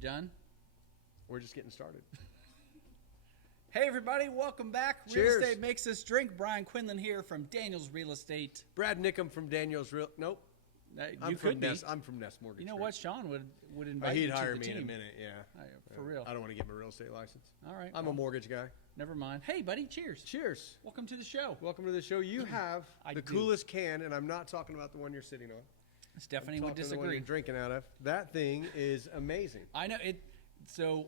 done? We're just getting started. Hey everybody, welcome back. Cheers. Real Estate Makes Us Drink. Brian Quinlan here from Daniel's Real Estate. Brad Nickham from Daniel's Real. Nope. You could be. I'm from Nest Mortgage. You know Group. what? Sean would invite you He'd to hire the me team. in a minute. Yeah. For real. I don't want to get my real estate license. All right. I'm a mortgage guy. Never mind. Hey buddy, cheers. Cheers. Welcome to the show. Welcome to the show. You have the coolest can, and I'm not talking about the one you're sitting on. Stephanie I'm would talking the one disagree. you're drinking out of. That thing is amazing. I know it. So,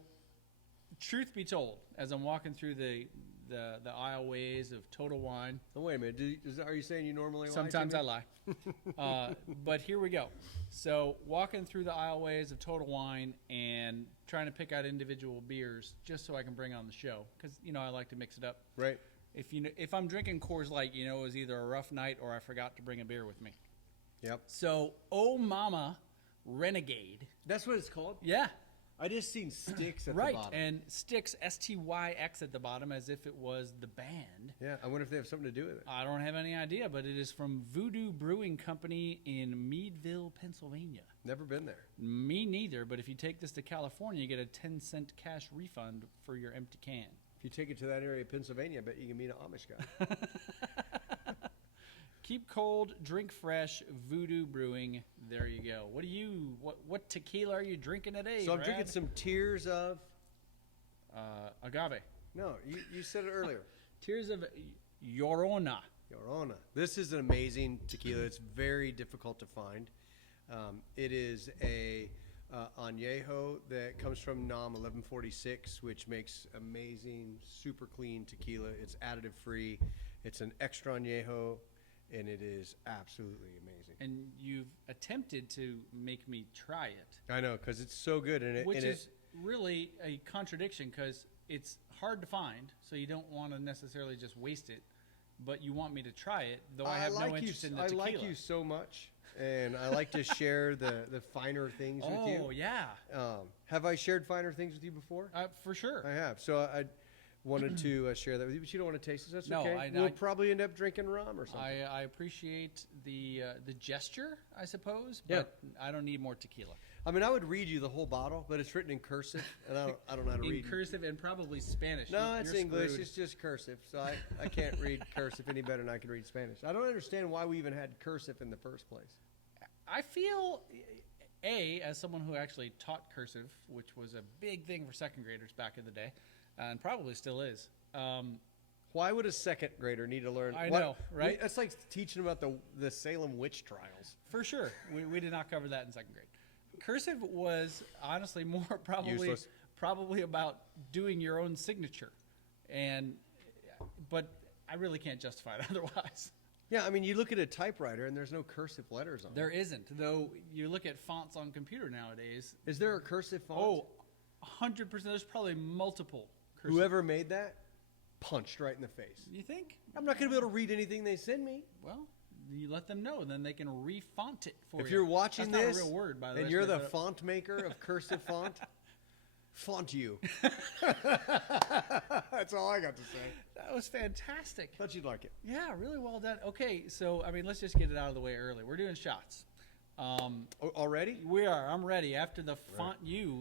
truth be told, as I'm walking through the aisleways of Total Wine. Oh, wait a minute. Are you saying you normally lie? Sometimes I lie. But here we go. So walking through the aisleways of Total Wine and trying to pick out individual beers just so I can bring on the show because I like to mix it up. Right. If I'm drinking Coors Light, it was either a rough night or I forgot to bring a beer with me. Yep. So Mama Renegade. That's what it's called? Yeah. I just seen Sticks at the Right, bottom. and Styx, S-T-Y-X at the bottom, as if it was the band. Yeah, I wonder if they have something to do with it. I don't have any idea, but it is from Voodoo Brewing Company in Meadville, Pennsylvania. Never been there. Me neither, but if you take this to California, you get a 10-cent cash refund for your empty can. If you take it to that area of Pennsylvania, I bet you can meet an Amish guy. Keep cold, drink fresh, Voodoo Brewing. There you go. What tequila are you drinking today, So I'm Brad? drinking some Tears of... agave. No, you said it earlier. Tears of Llorona. Llorona. This is an amazing tequila. It's very difficult to find. It is a añejo that comes from NAM 1146, which makes amazing, super clean tequila. It's additive free. It's an extra añejo, and it is absolutely amazing. And you've attempted to make me try it. I know, because it's so good. Which is really a contradiction because it's hard to find, so you don't want to necessarily just waste it, but you want me to try it, though I have no interest in the tequila. I like you so much, and I like to share the finer things with you. Oh, yeah. Have I shared finer things with you before? For sure. I have. So I wanted to share that with you, but you don't want to taste it. That's okay. No, we'll probably end up drinking rum or something. I appreciate the gesture, I suppose, but I don't need more tequila. I mean, I would read you the whole bottle, but it's written in cursive, and I don't know how to read. In cursive and probably Spanish. No, it's English. Screwed. It's just cursive, so I can't read cursive any better than I can read Spanish. I don't understand why we even had cursive in the first place. I feel, as someone who actually taught cursive, which was a big thing for second graders back in the day, and probably still is. Why would a second grader need to learn? I know, right? That's like teaching about the Salem witch trials. For sure. We did not cover that in second grade. Cursive was honestly more probably about doing your own signature, but I really can't justify it otherwise. Yeah, I mean, you look at a typewriter and there's no cursive letters on it. There isn't, though. You look at fonts on computer nowadays. Is there a cursive font? Oh, 100%. There's probably multiple cursive. Whoever made that punched right in the face. You think? I'm not going to be able to read anything they send me. Well, you let them know, then they can refont it for you. If you're watching That's this, not a real word, by the way, and you're the font maker of cursive font, font you. That's all I got to say. That was fantastic. Thought you'd like it. Yeah, really well done. Okay, so, let's just get it out of the way early. We're doing shots. Already? We are. I'm ready. After the font you.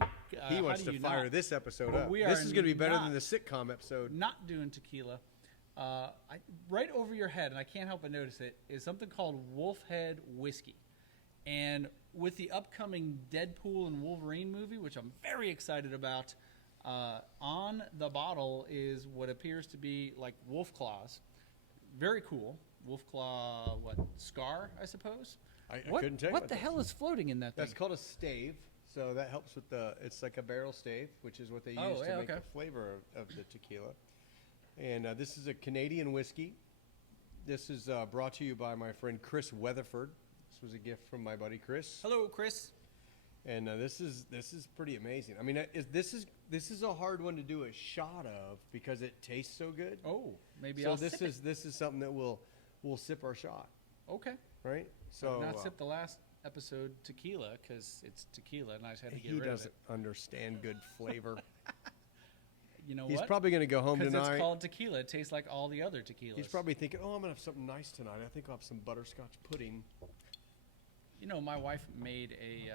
He wants to fire this episode up. This is going to be better than the sitcom episode. Not doing tequila. Right over your head, and I can't help but notice it, is something called Wolfhead Whiskey. And with the upcoming Deadpool and Wolverine movie, which I'm very excited about, on the bottle is what appears to be like wolf claws. Very cool. Wolf claw, scar, I suppose? I couldn't tell you. What the hell is floating in that thing? That's called a stave. So that helps with it's like a barrel stave, which is what they use to make the flavor of the tequila. And this is a Canadian whiskey. This is brought to you by my friend Chris Weatherford. This was a gift from my buddy Chris. Hello, Chris. And this is pretty amazing. I mean, this is a hard one to do a shot of because it tastes so good. Oh, maybe so I'll this sip is this is something that we'll sip our shot. Okay. Right. So not sip the last episode tequila because it's tequila, and I just had to get rid of it. He doesn't understand good flavor. You know He's what? probably going to go home tonight. Because it's called tequila. It tastes like all the other tequilas. He's probably thinking, oh, I'm going to have something nice tonight. I think I'll have some butterscotch pudding. You know, my wife made a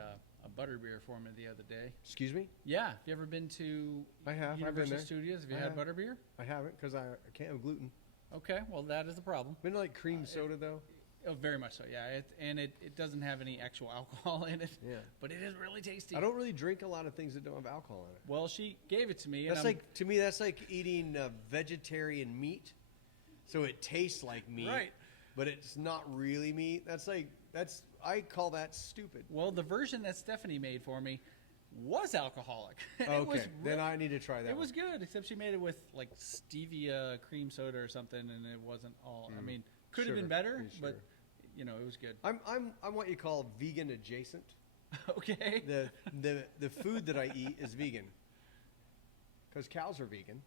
butterbeer for me the other day. Excuse me? Yeah. Have you ever been to I have. I've been Universal there. Studios? Have you I had have. butterbeer? I haven't because I can't have gluten. Okay. Well, that is the problem. Been like cream soda though. Oh, very much so. Yeah. It doesn't have any actual alcohol in it. Yeah. But it is really tasty. I don't really drink a lot of things that don't have alcohol in it. Well, she gave it to me. That's and like to me. That's like eating vegetarian meat, so it tastes like meat, Right. but it's not really meat. I call that stupid. Well, the version that Stephanie made for me was alcoholic. And it was Okay, then I need to try that. It was good, except she made it with like stevia cream soda or something, and it wasn't all. I mean, could have been Sugar. better, Yeah, but sugar. you know, it was good. I'm what you call vegan adjacent. Okay. The food that I eat is vegan because cows are vegan.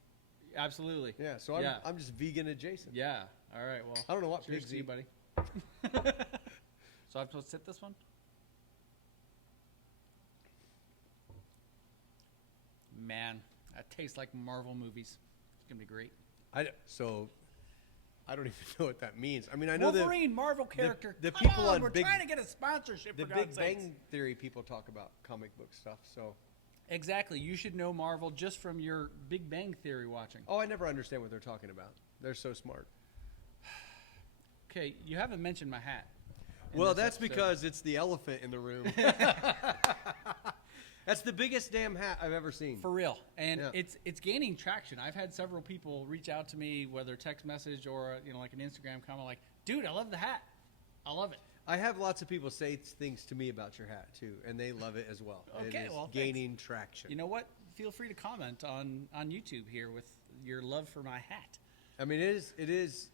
Absolutely. Yeah, so I'm just vegan adjacent. Yeah. All right. Well, I don't know what cheers pigs to you, eat. buddy. So I'm supposed to sip this one? Man, that tastes like Marvel movies. It's gonna be great. I don't even know what that means. I mean, I know Wolverine, Marvel character. the Come people on, on we're Big- trying to get a sponsorship. the for Big God's sakes. Bang Theory people talk about comic book stuff. So, Exactly. You should know Marvel just from your Big Bang Theory watching. I never understand what they're talking about. They're so smart. Okay, you haven't mentioned my hat. in Well, this that's episode. because it's the elephant in the room. That's the biggest damn hat I've ever seen. For real, and Yeah. it's gaining traction. I've had several people reach out to me, whether text message or like an Instagram comment, like, "Dude, I love the hat. I love it." I have lots of people say things to me about your hat too, and they love it as well. It Okay, is well, thanks. gaining traction. You know what? Feel free to comment on YouTube here with your love for my hat. I mean, it is It's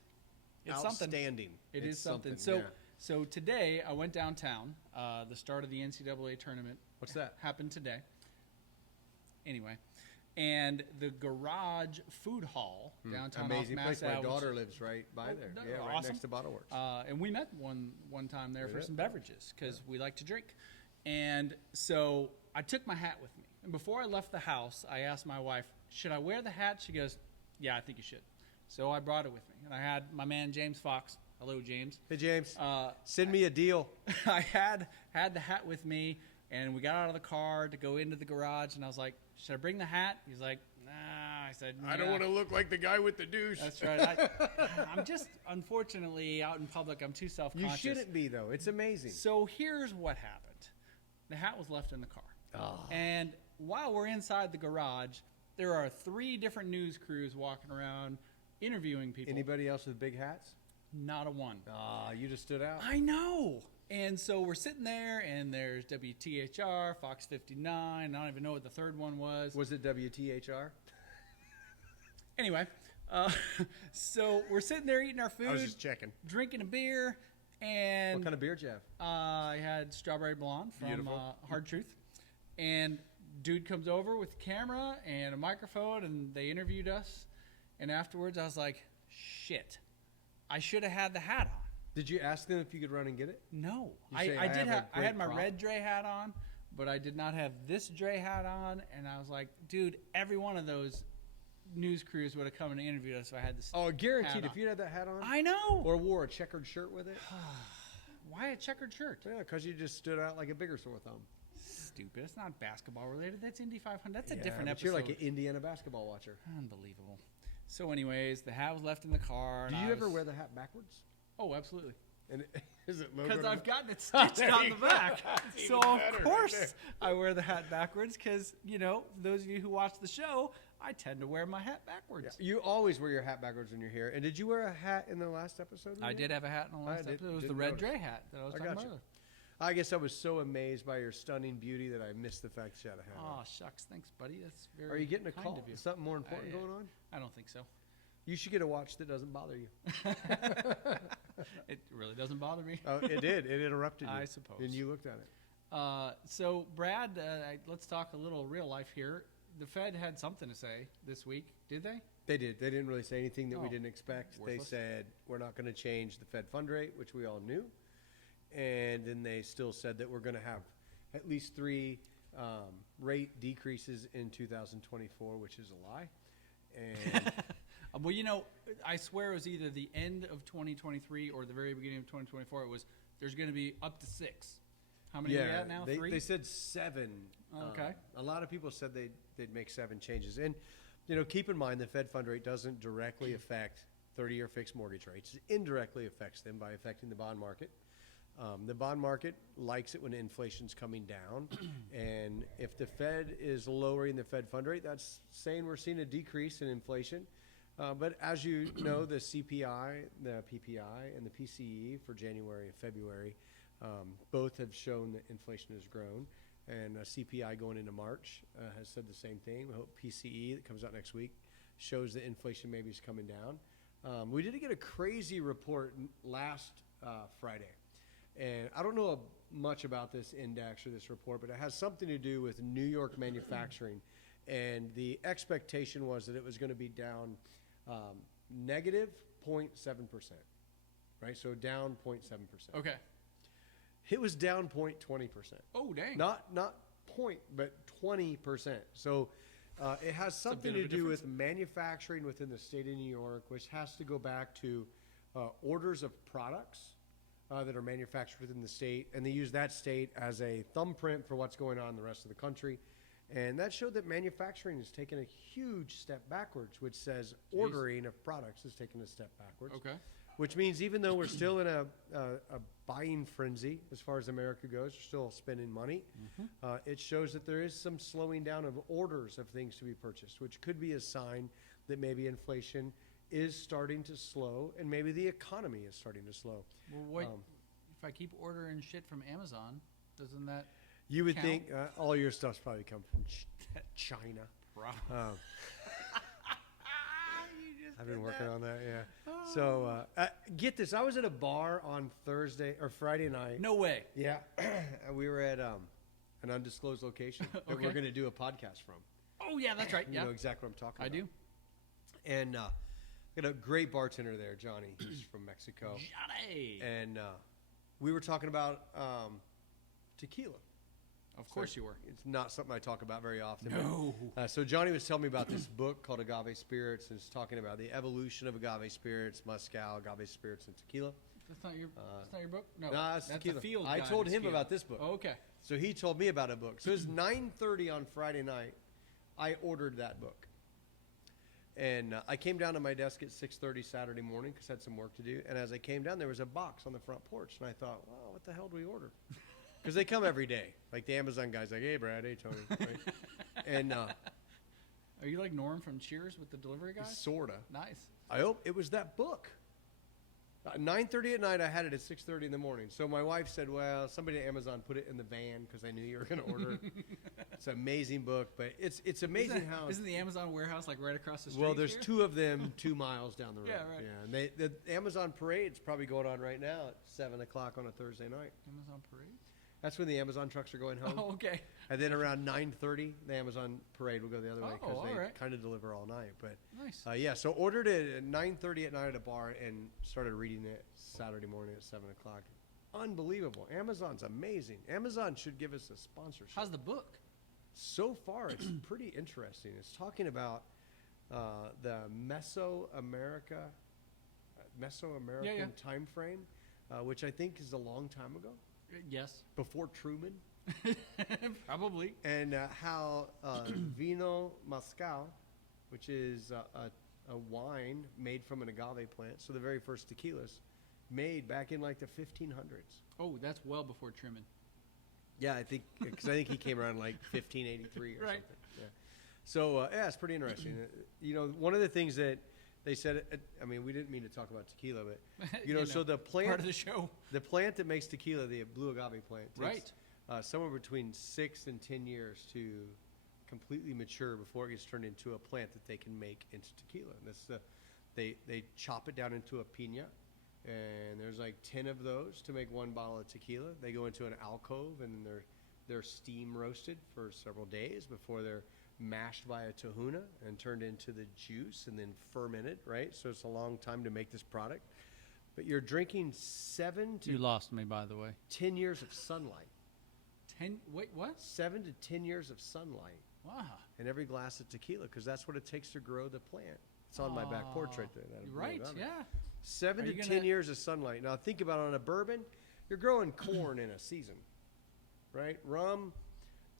something. outstanding. It It's is something. yeah. So today I went downtown. The start of the NCAA tournament. What's that? Happened today. Anyway, and the Garage Food Hall downtown Amazing off place. Mass My Ave, daughter lives right by there. no, Yeah, right awesome. next to Bottle Works. and we met one time there We for did. some beverages because we like to drink. And so I took my hat with me. And before I left the house, I asked my wife, "Should I wear the hat?" She goes, "Yeah, I think you should." So I brought it with me, and I had my man James Fox. Hello, James. Hey James, Uh, send me a deal. I had the hat with me, and we got out of the car to go into the garage, and I was like, "Should I bring the hat?" He's like, "Nah." I said, I don't "Nah." want to look like the guy with the douche. That's right. I'm just, unfortunately, out in public, I'm too You self-conscious. shouldn't be though. It's amazing. So here's what happened. The hat was left in the car. And while we're inside the garage, there are 3 different news crews walking around interviewing people. Anybody else with big hats? Not a one. You just stood out. I know. And so we're sitting there, and there's WTHR, Fox 59. I don't even know what the third one was. Was it WTHR? Anyway, so we're sitting there eating our food, I was just checking. drinking a beer, and What kind of beer did you have? I had strawberry blonde from Beautiful. Hard Truth. And dude comes over with a camera and a microphone, and they interviewed us. And afterwards, I was like, shit, I should have had the hat on. Did you ask them if you could run and get it? No, You I say, "I did have a have. I great had my prop"? red Dre hat on, but I did not have this Dre hat on. And I was like, dude, every one of those news crews would have come and interviewed us if I had this. Oh, guaranteed. Hat If you had that hat on, I know. or wore a checkered shirt with it, Why a checkered shirt? yeah, because you just stood out like a bigger sore thumb. Stupid. It's not basketball related. That's Indy 500. That's a Yeah, different but episode. You're like an Indiana basketball watcher. Unbelievable. So, anyways, the hat was left in the car. Do and you I ever was- wear the hat backwards? Oh, absolutely. And is it logo? Because to I've the- gotten it stitched There on you the go. back. That's So, even of better right course, there. I wear the hat backwards because, those of you who watch the show, I tend to wear my hat backwards. You always wear your hat backwards when you're here. And did you wear a hat in the last episode? I did have a hat in the last did- episode. It was the didn't red notice. Dre hat that I was I talking gotcha. about. I guess I was so amazed by your stunning beauty that I missed the fact you had a hat Oh, on. shucks. Thanks, buddy. That's very Are you getting a kind call? of you. Is something more important I- going on? I don't think so. You should get a watch that doesn't bother you. It really doesn't bother me. Oh, it did. It interrupted you. I suppose. And you looked at it. So, Brad, let's talk a little real life here. The Fed had something to say this week, did they? They did. They didn't really say anything that we Oh, didn't expect. worthless. They said, we're not going to change the Fed fund rate, which we all knew. And then they still said that we're going to have at least 3 rate decreases in 2024, which is a lie. And Well, I swear it was either the end of 2023 or the very beginning of 2024. It was there's going to be up to 6. How many are we at now? Three? They said 7. Okay. A lot of people said they'd make 7 changes. And, keep in mind the Fed fund rate doesn't directly affect 30-year fixed mortgage rates. It indirectly affects them by affecting the bond market. The bond market likes it when inflation's coming down. And if the Fed is lowering the Fed fund rate, that's saying we're seeing a decrease in inflation. But as you know, the CPI, the PPI, and the PCE for January and February both have shown that inflation has grown. And CPI going into March has said the same thing. We hope PCE that comes out next week shows that inflation maybe is coming down. We did get a crazy report last Friday. And I don't know much about this index or this report, but it has something to do with New York manufacturing. And the expectation was that it was going to be down negative 0.7%, right? So down 0.7%. Okay. It was down 0.20%. Oh, dang. Not point, but 20%. So it has something to do with manufacturing within the state of New York, which has to go back to orders of products that are manufactured within the state, and they use that state as a thumbprint for what's going on in the rest of the country. And that showed that manufacturing has taken a huge step backwards, which says ordering of products has taken a step backwards. Okay. Which means even though we're still in a buying frenzy as far as America goes, we're still spending money, it shows that there is some slowing down of orders of things to be purchased, which could be a sign that maybe inflation is starting to slow and maybe the economy is starting to slow. Well, what if I keep ordering shit from Amazon? Doesn't that You would count? think all your stuff's probably come from China. I've been working on that, yeah. So get this. I was at a bar on Thursday or Friday night. No way. Yeah. We were at an undisclosed location that Okay. we're going to do a podcast from. Oh, yeah, that's right. You Yeah. know exactly what I'm talking I about. do. And got a great bartender there, Johnny. He's from Mexico. Johnny. And we were talking about tequila. Of course you were. It's not something I talk about very often. No. But, so Johnny was telling me about this book called Agave Spirits, and it's talking about the evolution of agave spirits, mezcal, agave spirits, and tequila. That's not your book? No. No, that's that's tequila. the field I guide told to him tequila. about this book. Oh, okay. So he told me about a book. So it was 9:30 on Friday night. I ordered that book. And I came down to my desk at 6:30 Saturday morning because I had some work to do. And as I came down, there was a box on the front porch. And I thought, wow, what the hell do we order? Because they come every day. Like the Amazon guy's like, hey, Brad, hey, Tony. Right? And Are you like Norm from Cheers with the delivery guy? sort of. Nice. I hope it was that book. 9:30 at night, I had it at 6:30 in the morning. So my wife said, well, somebody at Amazon put it in the van because I knew you were going to order it. It's an amazing book, but it's amazing how... Isn't the Amazon warehouse like right across the street? Well, there's here? 2 of them 2 miles down the road. Yeah, right. Yeah, and the Amazon parade's probably going on right now at 7 o'clock on a Thursday night. Amazon parade? That's when the Amazon trucks are going home. Oh, okay. And then around 9:30, the Amazon parade will go the other way because Oh, they all right. kind of deliver all night. But Nice. yeah, so ordered it at 9:30 at night at a bar and started reading it Saturday morning at 7 o'clock. Unbelievable. Amazon's amazing. Amazon should give us a sponsorship. How's the book? So far, it's pretty interesting. It's talking about the Mesoamerican Yeah. time frame, which I think is a long time ago, Yes. before Truman. Probably. And how vino mezcal, which is a wine made from an agave plant, so the very first tequilas, made back in like the 1500s. Oh, that's well before Truman. Yeah, I think because I think he came around like 1583 or Right. something. Yeah. So yeah, it's pretty interesting. One of the things that they said, I mean, we didn't mean to talk about tequila, but so the plant, part of the show. the plant that makes tequila, the blue agave plant, takes Right. Somewhere between 6 and 10 years to completely mature before it gets turned into a plant that they can make into tequila. And that's they chop it down into a piña, and there's like 10 of those to make 1 bottle of tequila. They go into an alcove, and then they're steam roasted for several days before they're mashed by a tahuna and turned into the juice and then fermented, right? So it's a long time to make this product. But you're drinking 7 to You lost me, by the way. 10 years of sunlight. Wait, what? 7 to 10 years of sunlight Wow. in every glass of tequila, because that's what it takes to grow the plant. It's on my back porch right there. that blue Right, agave. yeah. 7 Are to you 10 gonna- years of sunlight. Now think about it, on a bourbon, you're growing corn in a season. right? Rum,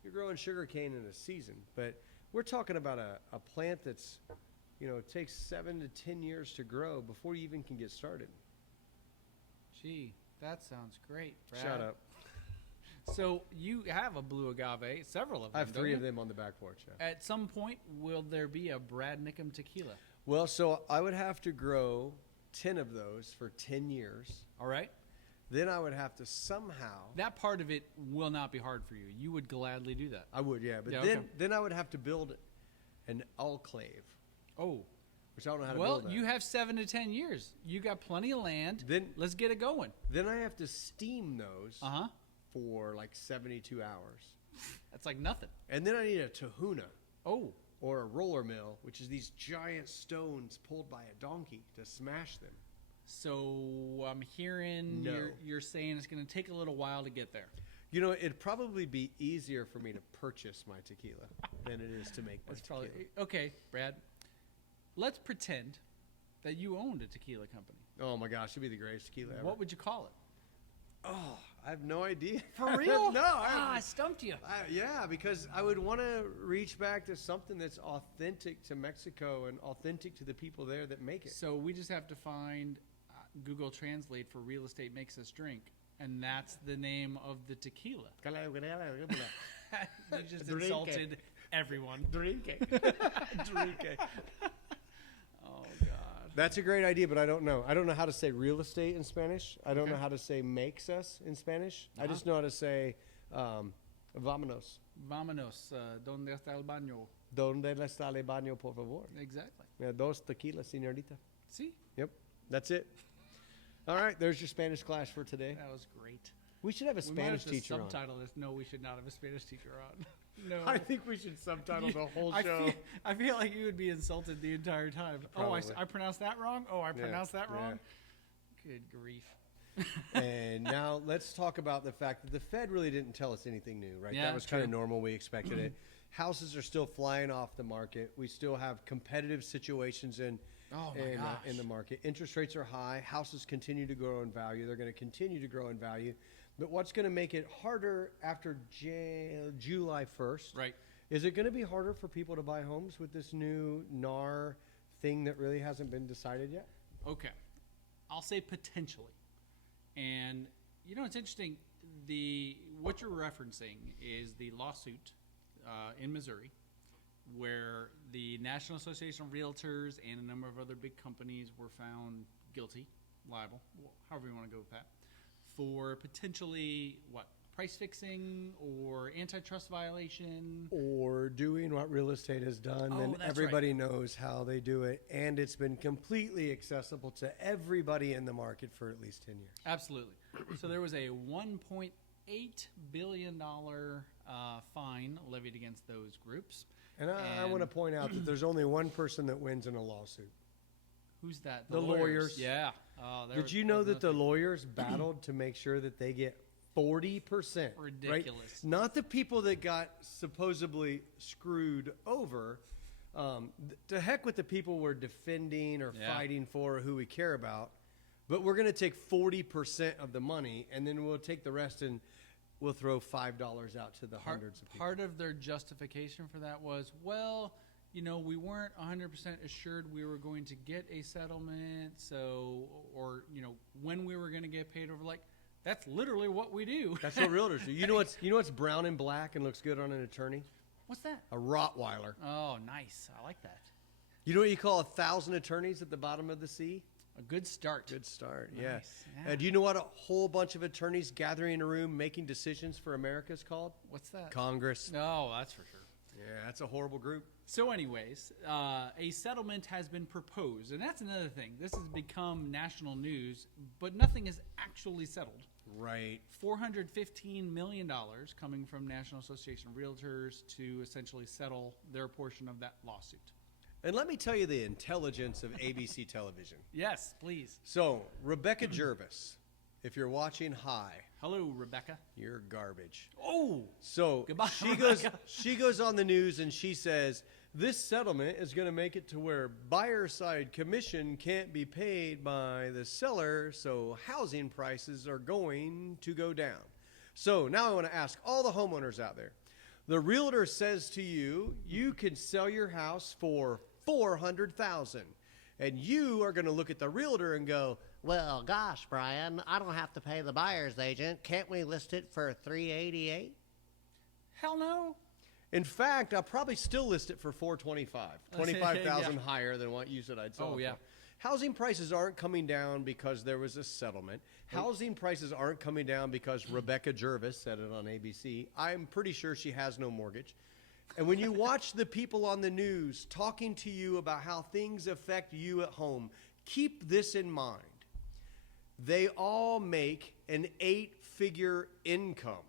you're growing sugarcane in a season, but we're talking about a plant that's, it takes 7 to 10 years to grow before you even can get started. Gee, that sounds great, Brad. Shut up. So you have a blue agave, several of them. I have 3 don't of you? them on the back porch. Yeah. At some point, will there be a Brad Nickum tequila? Well, so I would have to grow 10 of those for 10 years. All right. Then I would have to somehow. That part of it will not be hard for you. You would gladly do that. I would, yeah. But Yeah, then, okay. then I would have to build an enclave, Oh, which I don't know how to well, build that. you have 7 to 10 years. You got plenty of land. Then- Let's get it going. Then I have to steam those Uh-huh. for like 72 hours. That's like nothing. And then I need a tahuna Oh, or a roller mill, which is these giant stones pulled by a donkey to smash them. so I'm hearing No. you're saying it's going to take a little while to get there. It'd probably be easier for me to purchase my tequila than it is to make my That's tequila. probably okay, Brad. Let's pretend that you owned a tequila company. Oh my gosh, it'd be the greatest tequila ever. What would you call it? Oh, I have no idea. For real? No. I stumped you. Yeah, because I would want to reach back to something that's authentic to Mexico and authentic to the people there that make it. So we just have to find Google Translate for real estate makes us drink, and that's the name of the tequila. You just Drink it. insulted everyone. Drink it. Drink it. Oh God. That's a great idea, but I don't know. I don't know how to say real estate in Spanish. I don't know how to say makes us in Spanish. I just know how to say vámonos. Vámonos. ¿Dónde está el baño? ¿Dónde está el baño, por favor? Exactly. Dos tequilas, señorita. See, Yep, that's it. All right, there's your Spanish class for today. that was great. We should have a We might have Spanish to teacher on. subtitle this. No, we should not have a Spanish teacher on. No. I think we should subtitle the whole show. I feel like you would be insulted the entire time. Probably. Oh, I pronounced that wrong? Oh, I Yeah, pronounced that yeah. wrong? Good grief. And now let's talk about the fact that the Fed really didn't tell us anything new, right? Yeah, That was kind of true. normal. We expected it. Houses are still flying off the market. We still have competitive situations in Oh, my gosh. in the market. Interest rates are high. Houses continue to grow in value. They're going to continue to grow in value. But what's going to make it harder after July 1st? Right. Is it going to be harder for people to buy homes with this new NAR thing that really hasn't been decided yet? Okay. I'll say potentially. And, it's interesting. What you're referencing is the lawsuit in Missouri where the National Association of Realtors and a number of other big companies were found guilty, liable, however you want to go with that, for potentially, price fixing or antitrust violation. Or doing what real estate has done, Oh, and that's everybody knows how they do it, and it's been completely accessible to everybody in the market for at least 10 years. Absolutely. So there was a $1.8 billion fine levied against those groups. And I want to point out that there's only one person that wins in a lawsuit. Who's that? The lawyers. Yeah. Did you know that the lawyers battled to make sure that they get 40%? Ridiculous. Right? Not the people that got supposedly screwed over. To heck with the people we're defending or Yeah. fighting for or who we care about. But we're going to take 40% of the money, and then we'll take the rest and we'll throw $5 out to the hundreds of people. Part of their justification for that was, we weren't 100% assured we were going to get a settlement, or when we were going to get paid over. Like, that's literally what we do. That's what realtors do. You know what's brown and black and looks good on an attorney? What's that? A Rottweiler. Oh, nice. I like that. You know what you call 1,000 attorneys at the bottom of the sea? A good start. Good start, Nice, yeah. yeah. Do you know what a whole bunch of attorneys gathering in a room making decisions for America is called? What's that? Congress. No, that's for sure. Yeah, that's a horrible group. So anyways, a settlement has been proposed, and that's another thing. This has become national news, but nothing is actually settled. Right. $415 million coming from National Association of Realtors to essentially settle their portion of that lawsuit. And let me tell you the intelligence of ABC television. Yes, please. So, Rebecca Jervis, if you're watching, hi. Hello, Rebecca. You're garbage. Oh, So Goodbye, Rebecca. She goes on the news and she says, this settlement is going to make it to where buyer side commission can't be paid by the seller, so housing prices are going to go down. So now I want to ask all the homeowners out there. The realtor says to you, you can sell your house for $400,000. And you are going to look at the realtor and go, Well, gosh, Brian, I don't have to pay the buyer's agent. Can't we list it for $388? Hell no. in fact, I'll probably still list it for $425,000, $25,000 Yeah. higher than what you said I'd sell it yeah. for. Housing prices aren't coming down because there was a settlement. Housing prices aren't coming down because Rebecca Jervis said it on ABC. I'm pretty sure she has no mortgage. And when you watch the people on the news talking to you about how things affect you at home, keep this in mind. They all make an 8-figure income.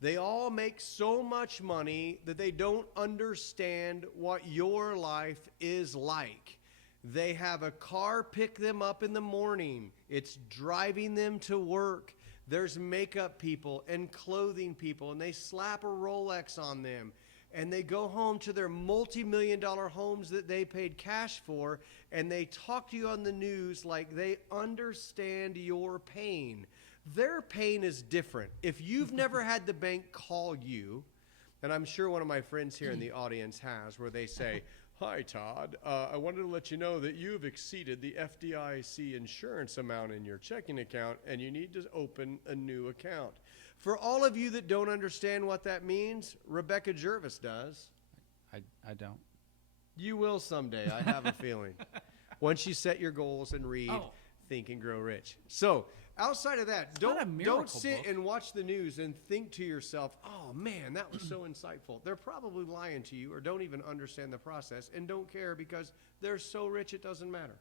They all make so much money that they don't understand what your life is like. They have a car pick them up in the morning. It's driving them to work. There's makeup people and clothing people, and they slap a Rolex on them. And they go home to their multi-million-dollar homes that they paid cash for, and they talk to you on the news like they understand your pain. Their pain is different. If you've never had the bank call you, and I'm sure one of my friends here in the audience has, where they say, "Hi, Todd. I wanted to let you know that you've exceeded the FDIC insurance amount in your checking account, and you need to open a new account." For all of you that don't understand what that means, Rebecca Jervis does. I don't. You will someday, I have a feeling. Once you set your goals and read Think and Grow Rich. So, outside of that, don't sit book. and watch the news and think to yourself, "Oh man, that was so insightful." They're probably lying to you or don't even understand the process and don't care because they're so rich it doesn't matter.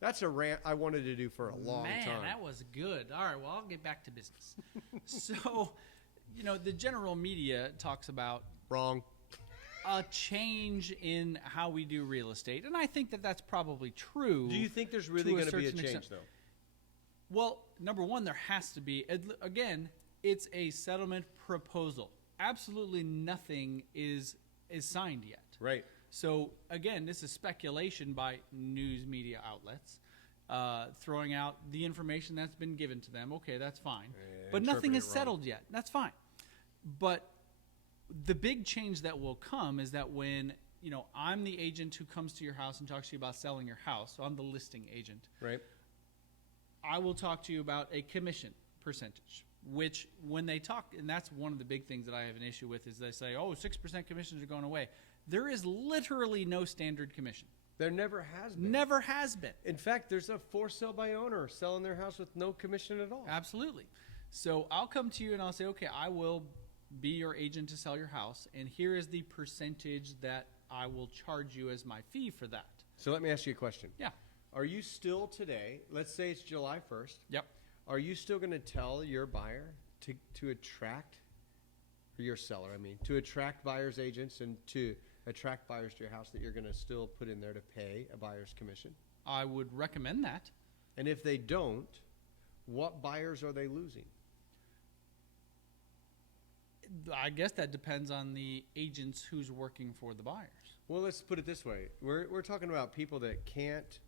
That's a rant I wanted to do for a long time. Man, that was good. All right, well, I'll get back to business. So, the general media talks about Wrong. a change in how we do real estate, and I think that that's probably true. Do you think there's really to a going to be a certain change, extent. though? Well, number one, there has to be. Again, it's a settlement proposal. Absolutely nothing is signed yet. Right. So, again, this is speculation by news media outlets, throwing out the information that's been given to them. Okay, that's fine. But nothing is settled yet. That's fine. But the big change that will come is that when, I'm the agent who comes to your house and talks to you about selling your house, so I'm the listing agent. Right. I will talk to you about a commission percentage, which when they talk, and that's one of the big things that I have an issue with, is they say, 6% commissions are going away. There is literally no standard commission. There never has been. Never has been. In fact, there's a for sale by owner selling their house with no commission at all. Absolutely. So I'll come to you and I'll say, okay, I will be your agent to sell your house, and here is the percentage that I will charge you as my fee for that. So let me ask you a question. Yeah. Are you still today, let's say it's July 1st, Yep. are you still going to tell your buyer to attract, or your seller, to attract buyer's agents and to attract buyers to your house that you're going to still put in there to pay a buyer's commission? I would recommend that. And if they don't, what buyers are they losing? I guess that depends on the agents who's working for the buyers. Well, let's put it this way. We're talking about people that can't,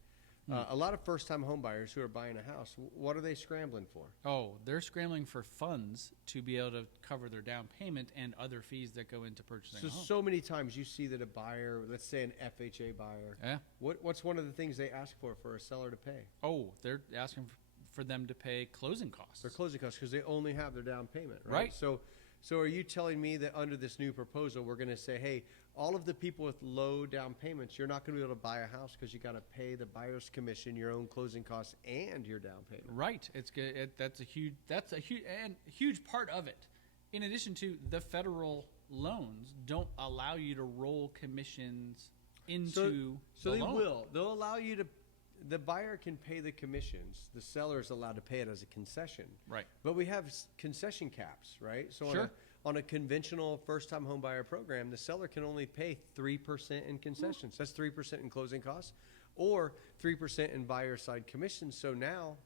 a lot of first-time home buyers who are buying a house. What are they scrambling for? Oh, they're scrambling for funds to be able to cover their down payment and other fees that go into purchasing a home. So many times you see that a buyer, let's say an FHA buyer, Yeah. what's one of the things they ask for a seller to pay? Oh, they're asking for them to pay closing costs. Their closing costs, because they only have their down payment, right? Right. So are you telling me that under this new proposal, we're going to say, hey, all of the people with low down payments, you're not going to be able to buy a house because you got to pay the buyer's commission, your own closing costs, and your down payment? Right. It's good. That's a huge part of it. In addition to the federal loans don't allow you to roll commissions into so the they loan. will. They'll allow you to. The buyer can pay the commissions. The seller is allowed to pay it as a concession. Right. But we have concession caps, right? So Sure. on a conventional first-time home buyer program, the seller can only pay 3% in concessions. That's 3% in closing costs, or 3% in buyer side commissions. So now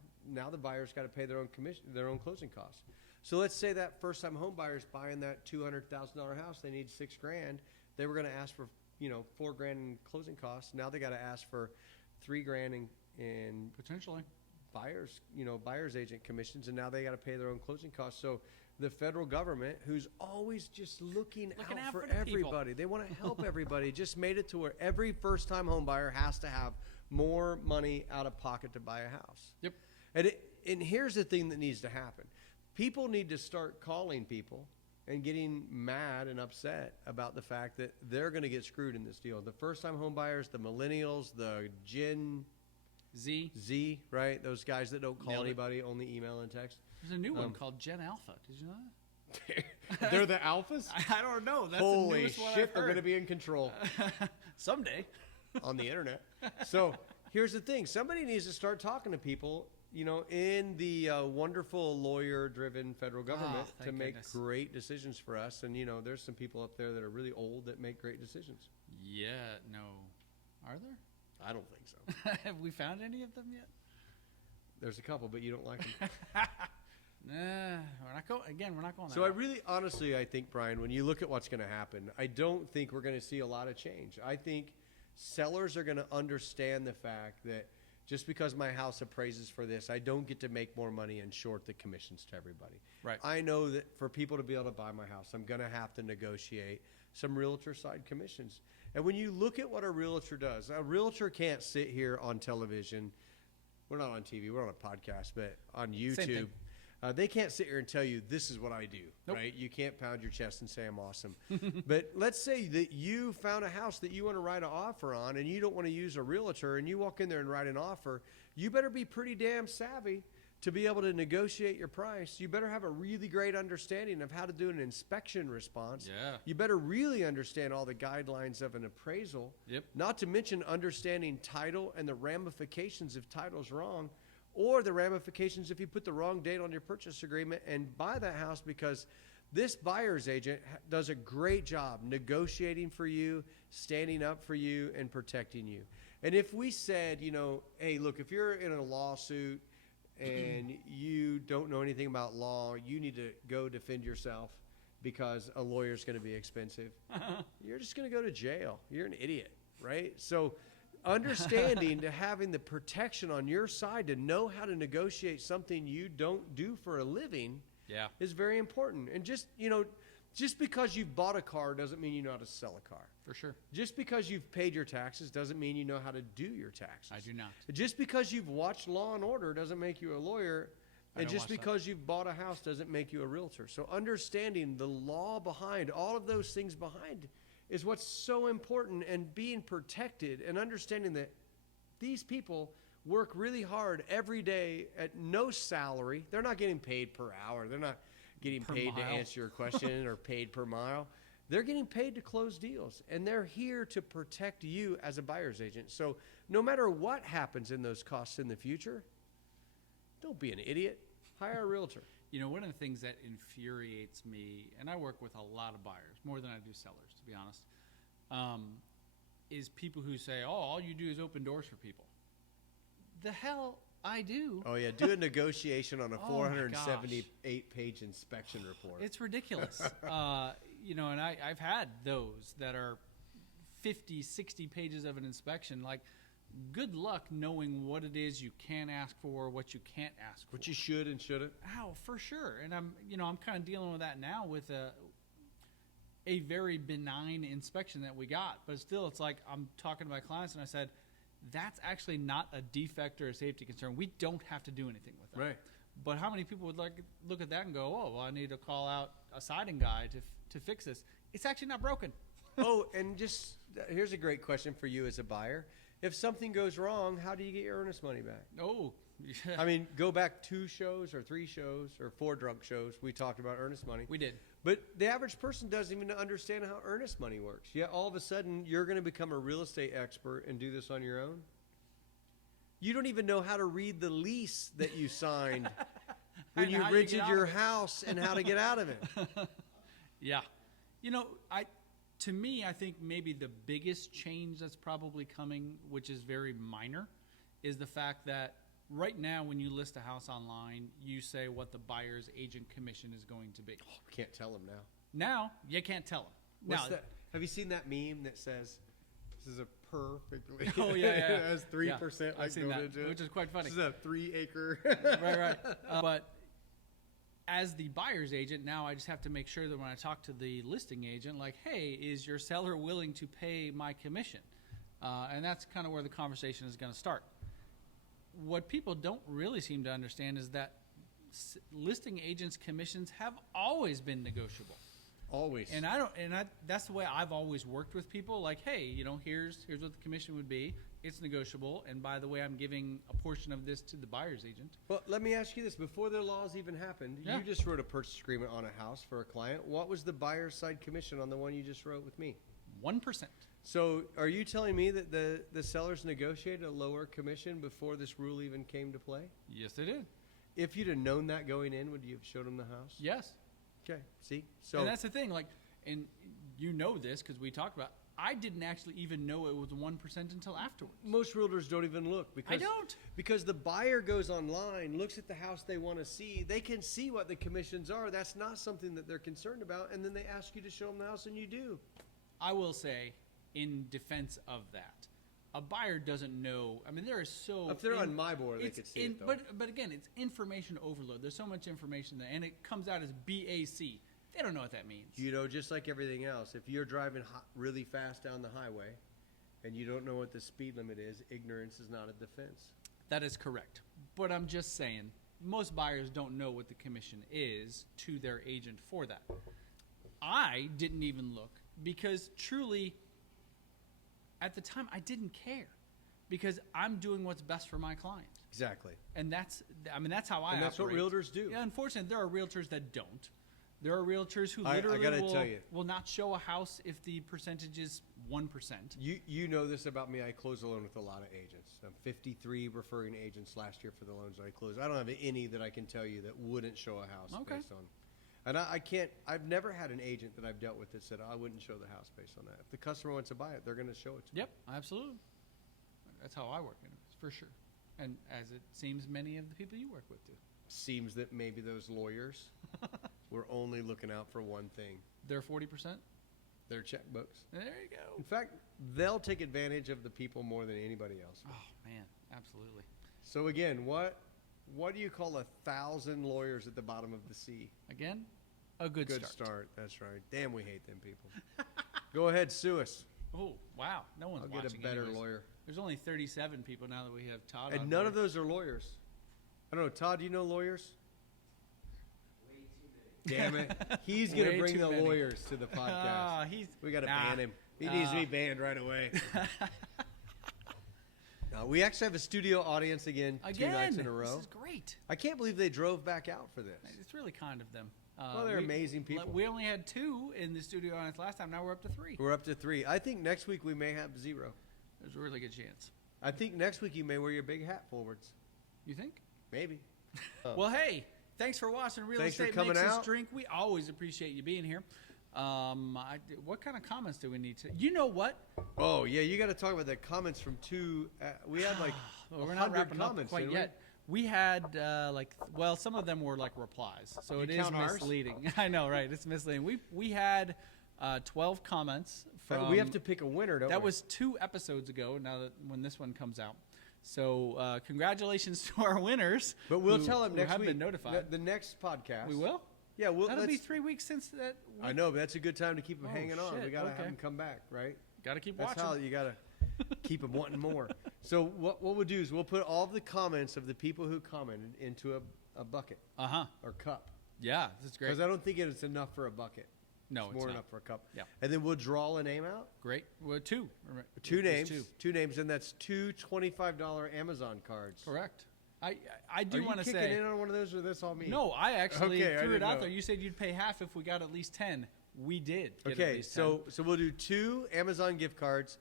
the buyer's got to pay their own closing costs. So let's say that first-time home buyer's buying that $200,000 house. They need $6,000. They were going to ask for $4,000 in closing costs. Now they got to ask for $3,000 in Potentially buyer's agent commissions, and now they got to pay their own closing costs. So the federal government, who's always just looking out for everybody, they want to help everybody, just made it to where every first-time home buyer has to have more money out of pocket to buy a house. Yep. And here's the thing that needs to happen. People need to start calling people and getting mad and upset about the fact that they're going to get screwed in this deal. The first-time home buyers, the millennials, the Gen Z, right? Those guys that don't call anybody, only email and text. There's a new one called Gen Alpha. Did you know that? They're the alphas? I don't know. That's the Holy newest one shit, I've they're heard. going to be in control. Someday. On the internet. So here's the thing. Somebody needs to start talking to people, in the wonderful lawyer-driven federal government to make great decisions for us. And, there's some people up there that are really old that make great decisions. Yeah, no. Are there? I don't think so. Have we found any of them yet? There's a couple, but you don't like them. Nah, we're not going So I really, honestly, I think, Brian, when you look at what's going to happen, I don't think we're going to see a lot of change. I think sellers are going to understand the fact that just because my house appraises for this, I don't get to make more money and short the commissions to everybody. Right. I know that for people to be able to buy my house, I'm going to have to negotiate some realtor side commissions. And when you look at what a realtor does, a realtor can't sit here on television. We're not on TV, we're on a podcast, but on YouTube. They can't sit here and tell you, this is what I do, right? You can't pound your chest and say I'm awesome. But let's say that you found a house that you want to write an offer on and you don't want to use a realtor, and you walk in there and write an offer. You better be pretty damn savvy to be able to negotiate your price. You better have a really great understanding of how to do an inspection response. Yeah. You better really understand all the guidelines of an appraisal. Yep. Not to mention understanding title and the ramifications if title's wrong, or the ramifications if you put the wrong date on your purchase agreement and buy that house, because this buyer's agent does a great job negotiating for you, standing up for you, and protecting you. And if we said, hey, look, if you're in a lawsuit and you don't know anything about law, you need to go defend yourself because a lawyer's going to be expensive, you're just going to go to jail. You're an idiot, right? So understanding to having the protection on your side to know how to negotiate something you don't do for a living is very important. And just because you've bought a car doesn't mean you know how to sell a car. For sure. Just because you've paid your taxes doesn't mean you know how to do your taxes. I do not. Just because you've watched Law and Order doesn't make you a lawyer. And just because you've bought a house doesn't make you a realtor. So understanding the law behind all of those things behind is what's so important, and being protected and understanding that these people work really hard every day at no salary. They're not getting paid per hour. They're not getting paid to answer your question or paid per mile. They're getting paid to close deals, and they're here to protect you as a buyer's agent. So no matter what happens in those costs in the future, don't be an idiot. Hire a realtor. One of the things that infuriates me, and I work with a lot of buyers, more than I do sellers, to be honest, is people who say, oh, all you do is open doors for people. The hell I do. Oh, yeah. Do a negotiation on a 478-page inspection report. It's ridiculous. And I've had those that are 50, 60 pages of an inspection. Like, good luck knowing what it is you can ask for, what you can't ask for. What you should and shouldn't. Oh, for sure. And I'm kind of dealing with that now with a very benign inspection that we got. But still, it's like I'm talking to my clients and I said, that's actually not a defect or a safety concern. We don't have to do anything with that. Right. But how many people would look at that and go, oh, well, I need to call out a siding guy to fix this. It's actually not broken. Oh, and here's a great question for you as a buyer. If something goes wrong, how do you get your earnest money back? Oh, yeah. I mean, go back 2 shows or 3 shows or 4 drunk shows. We talked about earnest money. We did. But the average person doesn't even understand how earnest money works. Yet all of a sudden, you're going to become a real estate expert and do this on your own. You don't even know how to read the lease that you signed when you rented your house and how to get out of it. Yeah. To me, I think maybe the biggest change that's probably coming, which is very minor, is the fact that right now when you list a house online, you say what the buyer's agent commission is going to be. Oh, we can't tell them now. Now, you can't tell them. What's that? Have you seen that meme that says, this is a perfectly. Oh, yeah. It has 3% Yeah, I've like seen going that, into it. which is quite funny. This is a 3-acre. Right. But as the buyer's agent, now I just have to make sure that when I talk to the listing agent, like, hey, is your seller willing to pay my commission? And that's kind of where the conversation is going to start. What people don't really seem to understand is that listing agents' commissions have always been negotiable. Always. And that's the way I've always worked with people. Like, hey, here's what the commission would be. It's negotiable. And by the way, I'm giving a portion of this to the buyer's agent. Well, let me ask you this. Before the laws even happened, Yeah. you just wrote a purchase agreement on a house for a client. What was the buyer's side commission on the one you just wrote with me? 1%. So are you telling me that the sellers negotiated a lower commission before this rule even came to play? Yes, they did. If you'd have known that going in, would you have showed them the house? Yes. Okay, see? So And that's the thing, like, and you know this because we talked about, I didn't actually even know it was 1% until afterwards. most realtors don't even look. Because, don't. Because the buyer goes online, looks at the house they want to see. They can see what the commissions are. That's not something that they're concerned about. And then they ask you to show them the house, and you do. I will say, in defense of that, a buyer doesn't know. I mean, there is so. If they're on my board, they it's could see it, though. But again, it's information overload. There's so much information there, and it comes out as BAC. They don't know what that means. Just like everything else, if you're driving really fast down the highway and you don't know what the speed limit is, ignorance is not a defense. That is correct. But I'm just saying, most buyers don't know what the commission is to their agent for that. I didn't even look because truly, at the time, I didn't care because I'm doing what's best for my client. Exactly. And that's how I And that's operate. what realtors do. Yeah, unfortunately, there are realtors that don't. There are realtors who I literally gotta tell you. will not show a house if the percentage is 1%. You know this about me. I close a loan with a lot of agents. I'm 53 referring agents last year for the loans I closed. I don't have any that I can tell you that wouldn't show a house Okay. based on. And I can't. I've never had an agent that I've dealt with that said I wouldn't show the house based on that. If the customer wants to buy it, they're going to show it to me. Yep, absolutely. That's how I work, anyways, for sure. And as it seems, many of the people you work with do. Seems that maybe those lawyers were only looking out for one thing: They're 40%. their checkbooks. There you go. In fact, they'll take advantage of the people more than anybody else. Oh man, absolutely. So again, what do you call 1,000 lawyers at the bottom of the sea? Again, a good Good start. start. That's right. Damn, we hate them people. Go ahead, sue us. Oh wow, no one's I'll watching. get a better anyways. lawyer. There's only 37 people now that we have Todd on And none board. of those are lawyers. I don't know. Todd, do you know lawyers? Damn it. He's going to Way bring too the many. lawyers to the podcast. We got to ban him. He needs to be banned right away. We actually have a studio audience again 2 nights in a row. This is great. I can't believe they drove back out for this. It's really kind of them. Well, they're amazing people. We only had 2 in the studio audience last time. Now we're up to 3. We're up to 3. I think next week we may have 0. There's a really good chance. I think next week you may wear your big hat forwards. You think? Maybe. Well, hey, thanks for watching Real Thanks for Estate coming Makes Us out. Drink. We always appreciate you being here. What kind of comments do we need to? You know what? Oh, yeah, you got to talk about the comments from 2. We had like Well, we're not 100 wrapping up comments, quite didn't we? yet. We had some of them were like replies, so it is count ours? misleading. I know, right? It's misleading. We had 12 comments from. We have to pick a winner, don't we? That was 2 episodes ago. Now that when this one comes out, so congratulations to our winners. But we'll who- tell them who next have week. been notified. The next podcast. We will. Yeah, That'll be 3 weeks since that. I know, but that's a good time to keep them Oh, hanging on. We shit, got to okay. have them come back, right? Got to keep That's watching. how you got to keep them wanting more. So what we'll do is we'll put all of the comments of the people who commented into a bucket or cup. Yeah, this is great. Because I don't think it's enough for a bucket. No, it's more not. enough for a cup. Yeah. And then we'll draw a name out. Great. Well, 2. Two There's names. Two names, and that's 2 $25 Amazon cards. Correct. I do Are you want to kicking say. in on one of those, or that's all me? No, I actually Okay, I threw it didn't out know. there. You said you'd pay half if we got at least 10. We did. Get at Okay, least 10. so we'll do 2 Amazon gift cards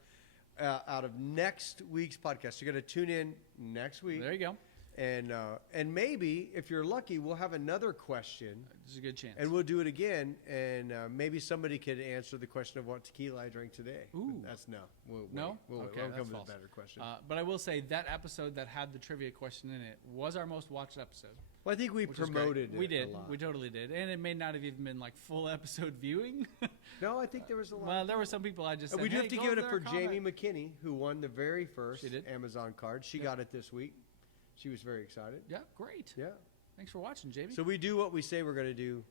out of next week's podcast. You're going to tune in next week. There you go. And maybe if you're lucky, we'll have another question, There's a good chance. and we'll do it again, and maybe somebody could answer the question of what tequila I drank today. Ooh. That's no. We'll No? We'll Okay, we'll that's come to false. a better question. But I will say that episode that had the trivia question in it was our most watched episode. Well, I think we Which is great. promoted it We did. a lot. We totally did. And it may not have even been like full episode viewing. No, I think there was a lot. Well, there were some people I just said, we do hey, have to go give it over up there for and Jamie comment. McKinney, who won the very first She did. Amazon card. She got it this week. She was very excited. Yeah, great. Yeah. Thanks for watching, Jamie. So we do what we say we're going to do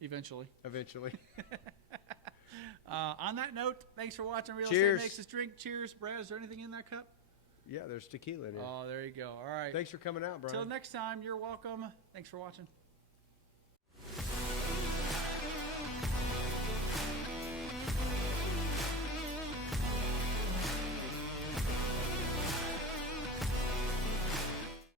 Eventually. eventually. On that note, thanks for watching Real Cheers. Estate Makes Us Drink. Cheers. Brad, is there anything in that cup? Yeah, there's tequila in here. Oh, there you go. All right. Thanks for coming out, Brian. Till next time, you're welcome. Thanks for watching.